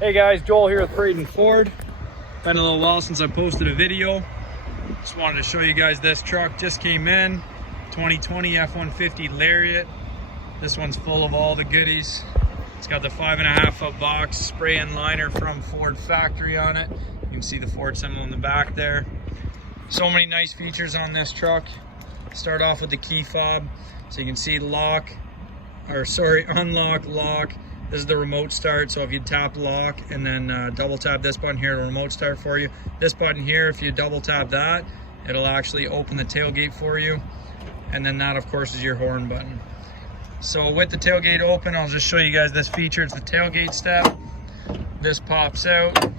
Hey guys, Joel here with Braden Ford. Been a little while since I posted a video. Just wanted to show you guys this truck. Just came in, 2020 F150 Lariat. This one's full of all the goodies. It's got the 5.5 foot box, spray and liner from Ford factory on it. You can see the Ford symbol in the back there. So many nice features on this truck. Start off with the key fob. So you can see unlock, lock. This is the remote start, so if you tap lock and then double tap this button here, it'll remote start for you. This button here, if you double tap that, it'll actually open the tailgate for you. And then that, of course, is your horn button. So with the tailgate open, I'll just show you guys this feature. It's the tailgate step. This pops out,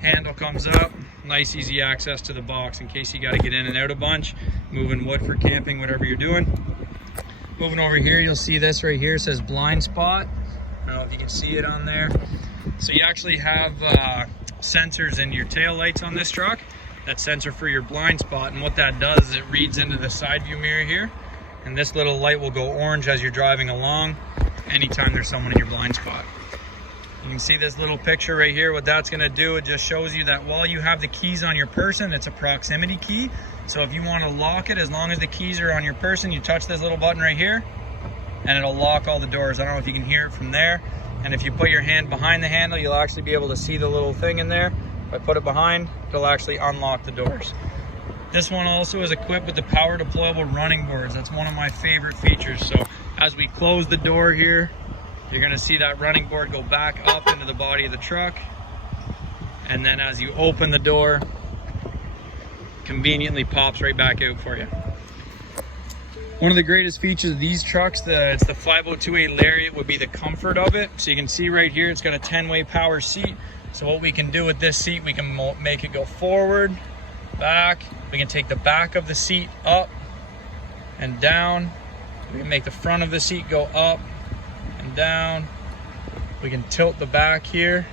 handle comes up. Nice, easy access to the box in case you got to get in and out a bunch, moving wood for camping, whatever you're doing. Moving over here, you'll see this right here. It says blind spot. I don't know if you can see it on there. So you actually have sensors in your tail lights on this truck that sensor for your blind spot. And what that does is it reads into the side view mirror here. And this little light will go orange as you're driving along anytime there's someone in your blind spot. You can see this little picture right here. What that's going to do, it just shows you that while you have the keys on your person, it's a proximity key. So if you want to lock it, as long as the keys are on your person, you touch this little button right here and it'll lock all the doors. I don't know if you can hear it from there. And if you put your hand behind the handle, you'll actually be able to see the little thing in there. If I put it behind, it'll actually unlock the doors. This one also is equipped with the power deployable running boards. That's one of my favorite features. So as we close the door here, you're going to see that running board go back up into the body of the truck. And then as you open the door, conveniently pops right back out for you. One of the greatest features of these trucks, it's the 5028 Lariat, would be the comfort of it. So you can see right here, it's got a 10-way power seat. So what we can do with this seat, we can make it go forward, back. We can take the back of the seat up and down. We can make the front of the seat go up and down. We can tilt the back here.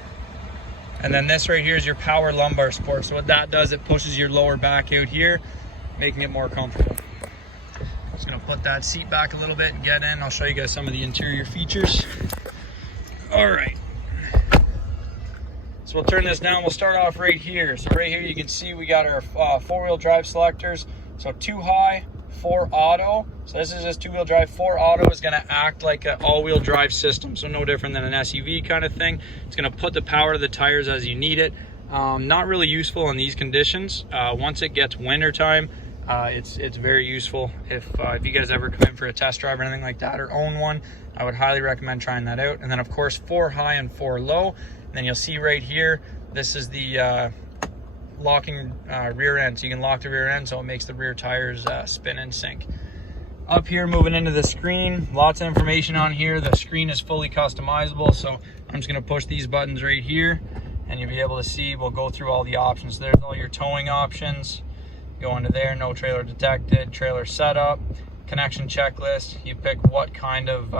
And then this right here is your power lumbar support. So what that does, it pushes your lower back out here, making it more comfortable. Just gonna put that seat back a little bit and get in. I'll show you guys some of the interior features. All right. So we'll turn this down. We'll start off right here. So right here you can see we got our four-wheel drive selectors. So 2 high, 4 auto. So this is just 2-wheel drive. 4 auto is going to act like an all-wheel drive system. So no different than an SUV kind of thing. It's going to put the power to the tires as you need it. Not really useful in these conditions. Once it gets winter time, it's very useful. If you guys ever come in for a test drive or anything like that or own one, I would highly recommend trying that out. And then of course 4 high and 4 low. And then you'll see right here, this is the locking rear end. So you can lock the rear end so it makes the rear tires spin and sync. Up here, moving into the screen, lots of information on here. The screen is fully customizable, so I'm just going to push these buttons right here and you'll be able to see. We'll go through all the options. There's all your towing options. Go into there, no trailer detected, trailer setup, connection checklist. You pick what kind of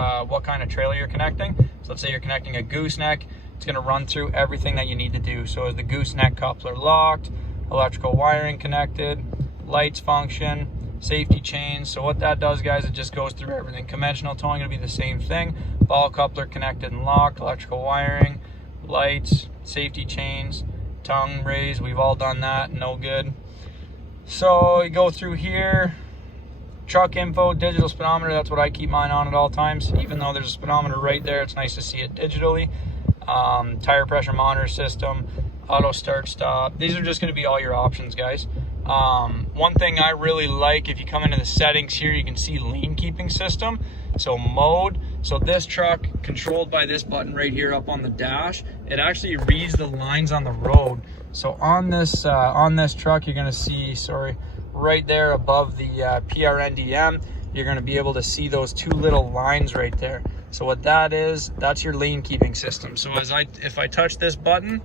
trailer you're connecting. So let's say you're connecting a gooseneck. It's going to run through everything that you need to do. So is the gooseneck coupler locked, electrical wiring connected, lights function, safety chains. So what that does, guys, it just goes through everything. Conventional towing will be the same thing. Ball coupler connected and locked, electrical wiring, lights, safety chains, tongue raise. We've all done that, no good. So you go through here, truck info, digital speedometer. That's what I keep mine on at all times. Even though there's a speedometer right there, it's nice to see it digitally. Tire pressure monitor system, auto start stop. These are just going to be all your options, guys. One thing I really like, if you come into the settings here, you can see lane keeping system. So mode. So this truck, controlled by this button right here up on the dash, it actually reads the lines on the road. So on this truck, you're going to see, right there above the PRNDM, you're going to be able to see those 2 little lines right there. So what that is, that's your lane keeping system. So if I touch this button,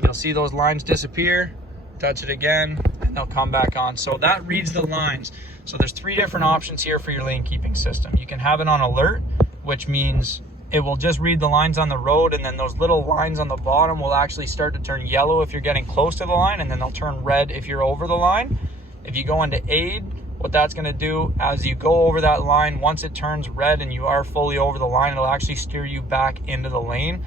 you'll see those lines disappear. Touch it again, and they'll come back on. So that reads the lines. So there's 3 different options here for your lane keeping system. You can have it on alert, which means it will just read the lines on the road, and then those little lines on the bottom will actually start to turn yellow if you're getting close to the line, and then they'll turn red if you're over the line. If you go into aid, what that's going to do, as you go over that line, once it turns red and you are fully over the line, it'll actually steer you back into the lane.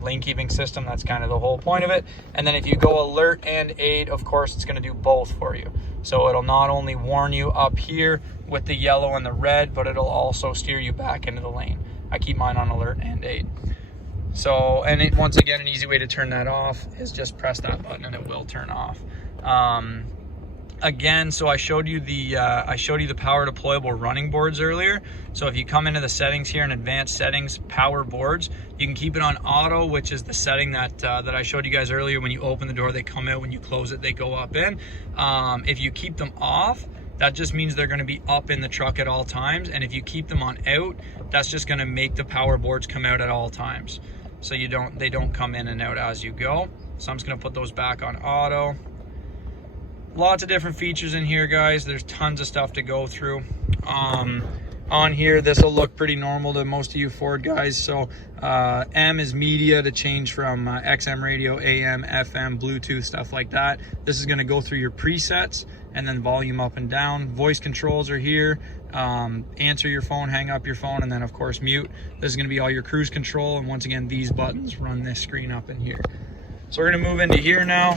lane keeping system. That's kind of the whole point of it. And then if you go alert and aid, of course, it's going to do both for you. So it'll not only warn you up here with the yellow and the red, but it'll also steer you back into the lane. I keep mine on alert and aid. So, and once again, an easy way to turn that off is just press that button and it will turn off. Again, so I showed you the power deployable running boards earlier. So if you come into the settings here in advanced settings, power boards, you can keep it on auto, which is the setting that I showed you guys earlier. When you open the door, they come out. When you close it, they go up in. If you keep them off, that just means they're going to be up in the truck at all times. And if you keep them on out, that's just going to make the power boards come out at all times. So they don't come in and out as you go. So I'm just going to put those back on auto. Lots of different features in here, guys. There's tons of stuff to go through. On here, this will look pretty normal to most of you Ford guys. So M is media, to change from XM radio, AM, FM, Bluetooth, stuff like that. This is going to go through your presets, and then volume up and down. Voice controls are here. Answer your phone, hang up your phone, and then of course mute. This is going to be all your cruise control, and once again, these buttons run this screen up in here. So we're going to move into here now.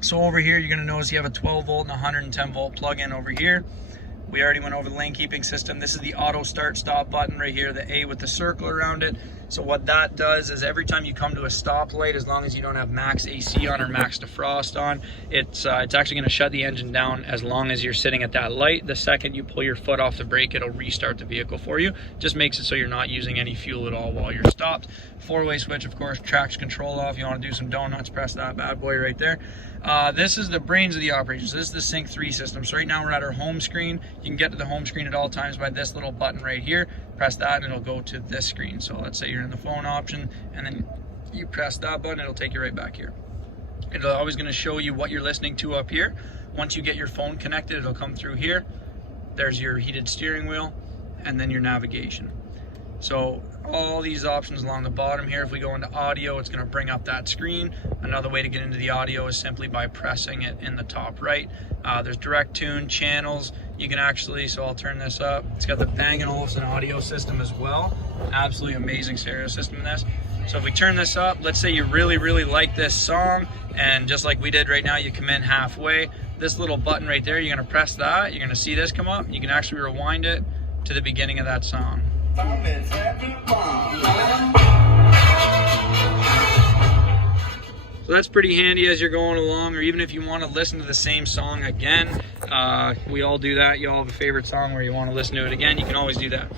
So over here, you're going to notice you have a 12 volt and 110 volt plug-in over here. We already went over the lane keeping system. This is the auto start stop button right here, the A with the circle around it. So what that does is every time you come to a stoplight, as long as you don't have max AC on or max defrost on, it's actually going to shut the engine down as long as you're sitting at that light. The second you pull your foot off the brake, it'll restart the vehicle for you. Just makes it so you're not using any fuel at all while you're stopped. Four-way switch, of course, traction control off. You want to do some donuts, press that bad boy right there. This is the brains of the operation. So this is the Sync 3 system. So right now we're at our home screen. You can get to the home screen at all times by this little button right here. Press that and it'll go to this screen. So let's say you're in the phone option, and then you press that button, it'll take you right back here. It's always going to show you what you're listening to up here. Once you get your phone connected, it'll come through here. There's your heated steering wheel, and then your navigation. So all these options along the bottom here. If we go into audio, it's going to bring up that screen. Another way to get into the audio is simply by pressing it in the top right. There's direct tune, channels. You can actually, so I'll turn this up. It's got the Bang & Olufsen audio system as well. Absolutely amazing stereo system in this. So if we turn this up, let's say you really, really like this song, and just like we did right now, you come in halfway. This little button right there, you're going to press that. You're going to see this come up. You can actually rewind it to the beginning of that song. So that's pretty handy as you're going along, or even if you want to listen to the same song again. We all do that. You all have a favorite song where you want to listen to it again. You can always do that.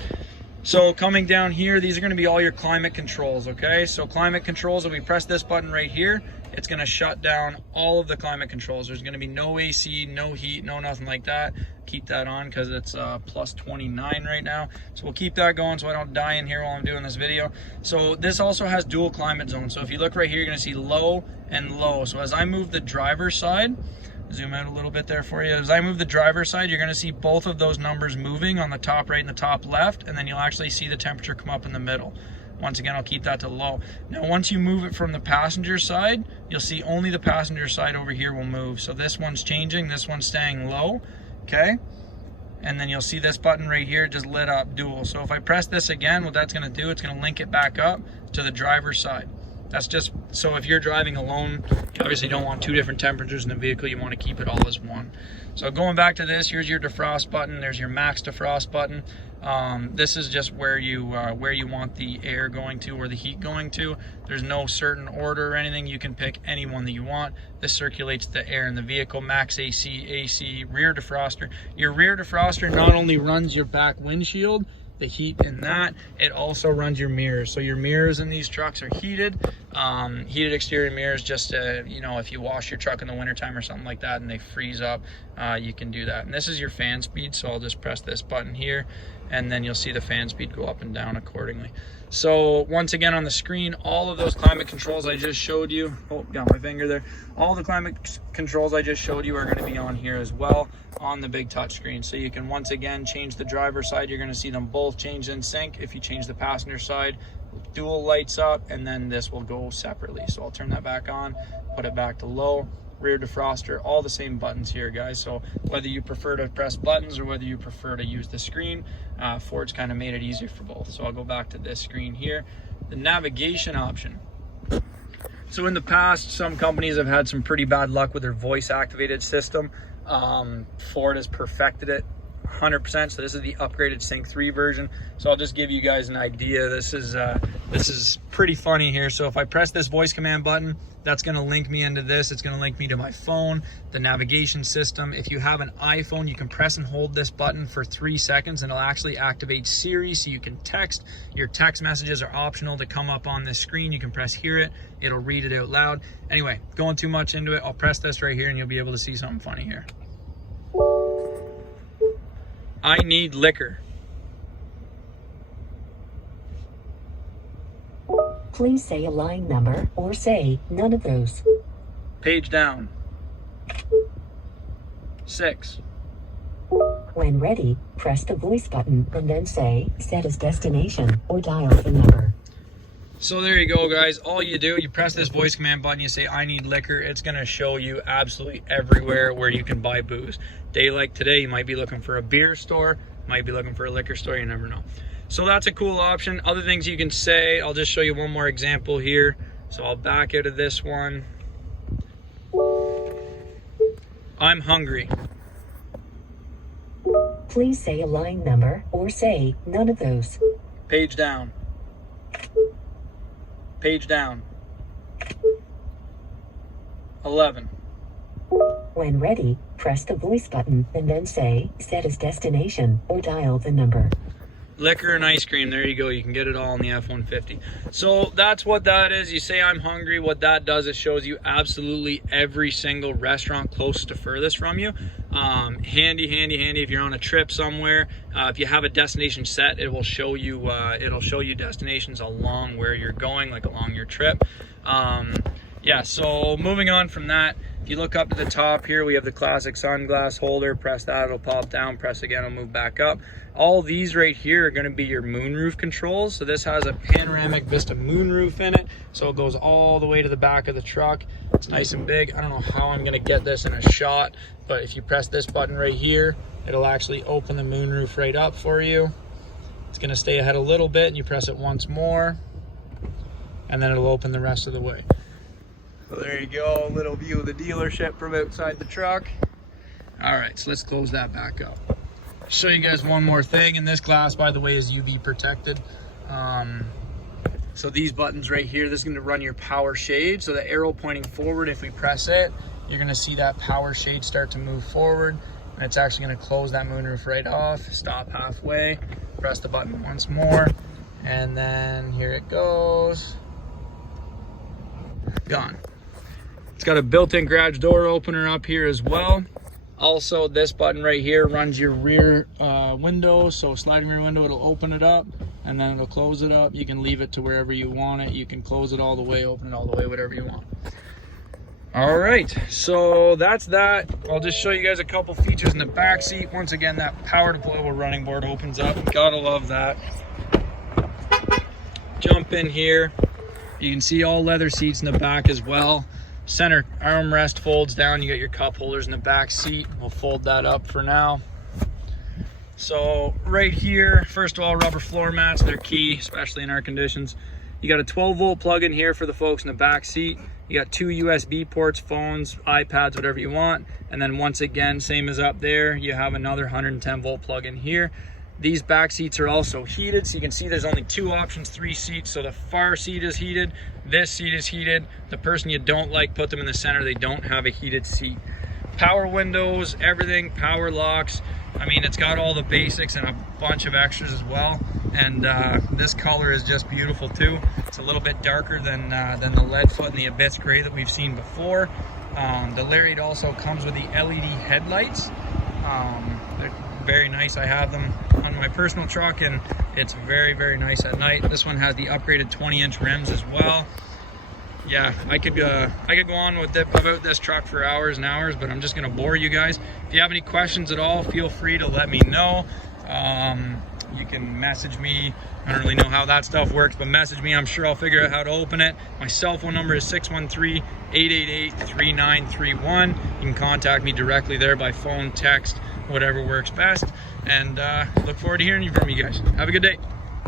So coming down here, these are going to be all your climate controls, okay? So climate controls, if we press this button right here, it's going to shut down all of the climate controls. There's going to be no AC, no heat, no nothing like that. Keep that on because it's plus 29 right now. So we'll keep that going so I don't die in here while I'm doing this video. So this also has dual climate zones. So if you look right here, you're going to see low and low. So as I move the driver's side, zoom out a little bit there for you. As I move the driver's side, you're going to see both of those numbers moving on the top right and the top left, and then you'll actually see the temperature come up in the middle. Once again, I'll keep that to low. Now, once you move it from the passenger side, you'll see only the passenger side over here will move. So this one's changing, this one's staying low, okay? And then you'll see this button right here just lit up dual. So if I press this again, what that's going to do, it's going to link it back up to the driver's side. That's just, so if you're driving alone, you obviously don't want two different temperatures in the vehicle, you want to keep it all as one. So going back to this, here's your defrost button, there's your max defrost button. This is just where you want the air going to or the heat going to. There's no certain order or anything, you can pick any one that you want. This circulates the air in the vehicle. Max AC, AC, rear defroster. Your rear defroster not only runs your back windshield, the heat in that, it also runs your mirrors. So your mirrors in these trucks are heated. Heated exterior mirrors, just you know, if you wash your truck in the wintertime or something like that and they freeze up, you can do that. And this is your fan speed, so I'll just press this button here and then you'll see the fan speed go up and down accordingly. So once again on the screen, all of those climate controls I just showed you, oh, got my finger there. All the climate controls I just showed you are going to be on here as well on the big touch screen. So you can once again change the driver's side. You're going to see them both change in sync. If you change the passenger side, dual lights up, and then this will go separately. So I'll turn that back on, put it back to low. Rear defroster, all the same buttons here, guys. So whether you prefer to press buttons or whether you prefer to use the screen, Ford's kind of made it easier for both. So I'll go back to this screen here, the navigation option. So in the past, some companies have had some pretty bad luck with their voice activated system. Ford has perfected it 100%. So this is the upgraded Sync 3 version. So I'll just give you guys an idea. This is pretty funny here. So if I press this voice command button, that's going to link me into this. It's going to link me to my phone, the navigation system. If you have an iPhone, you can press and hold this button for 3 seconds and it'll actually activate Siri, so you can text. Your text messages are optional to come up on this screen. You can press hear it, it'll read it out loud. Anyway, going too much into it, I'll press this right here and you'll be able to see something funny here. I need liquor. Please say a line number or say none of those. Page down. 6. When ready, press the voice button and then say set as destination or dial the number. So there you go, guys. All you do, you press this voice command button, you say I need liquor. It's going to show you absolutely everywhere where you can buy booze. Day like today, you might be looking for a beer store, might be looking for a liquor store, you never know. So that's a cool option. Other things you can say, I'll just show you one more example here. So I'll back out of this one. I'm hungry. Please say a line number or say none of those. Page down. Page down. 11. When ready, press the voice button and then say set as destination or dial the number. Liquor and ice cream, there you go. You can get it all in the F-150. So that's what that is. You say I'm hungry. What that does, it shows you absolutely every single restaurant close to furthest from you. Handy if you're on a trip somewhere. If you have a destination set, it will show you destinations along where you're going, like along your trip. Yeah, so moving on from that, if you look up to the top here, we have the classic sunglass holder. Press that, it'll pop down. Press again, it'll move back up. All these right here are going to be your moonroof controls. So this has a panoramic vista moonroof in it, so it goes all the way to the back of the truck. It's nice and big. I don't know how I'm going to get this in a shot, but if you press this button right here, it'll actually open the moonroof right up for you. It's going to stay ahead a little bit, and you press it once more, and then it'll open the rest of the way. So there you go, a little view of the dealership from outside the truck. All right, so let's close that back up. Show you guys one more thing, and this glass, by the way, is UV protected. So these buttons right here, this is gonna run your power shade. So the arrow pointing forward, if we press it, you're gonna see that power shade start to move forward, and it's actually gonna close that moonroof right off. Stop halfway, press the button once more, and then here it goes. Gone. It's got a built-in garage door opener up here as well. Also, this button right here runs your rear window. So sliding rear window, it'll open it up and then it'll close it up. You can leave it to wherever you want it. You can close it all the way, open it all the way, whatever you want. All right, so that's that. I'll just show you guys a couple features in the back seat. Once again, that power deployable running board opens up. Gotta love that. Jump in here. You can see all leather seats in the back as well. Center armrest folds down. You got your cup holders in the back seat. We'll fold that up for now. So right here, first of all, rubber floor mats, they're key, especially in our conditions. You got a 12-volt plug in here for the folks in the back seat. You got 2 USB ports, phones, iPads, whatever you want. And then once again, same as up there, you have another 110-volt plug in here. These back seats are also heated, so you can see there's only 2 options, 3 seats. So the far seat is heated, this seat is heated. The person you don't like, put them in the center. They don't have a heated seat. Power windows, everything, power locks. I mean, it's got all the basics and a bunch of extras as well. And this color is just beautiful too. It's a little bit darker than the lead foot and the Abyss gray that we've seen before. The Lariat also comes with the LED headlights. They're very nice. I have them on my personal truck and it's very, very nice at night. This one has the upgraded 20-inch rims as well. Yeah, I could go on with about this truck for hours and hours, but I'm just gonna bore you guys. If you have any questions at all, feel free to let me know. You can message me. I don't really know how that stuff works, but message me. I'm sure I'll figure out how to open it. My cell phone number is 613-888-3931. You can contact me directly there by phone, text, whatever works best. And look forward to hearing from you guys. Have a good day.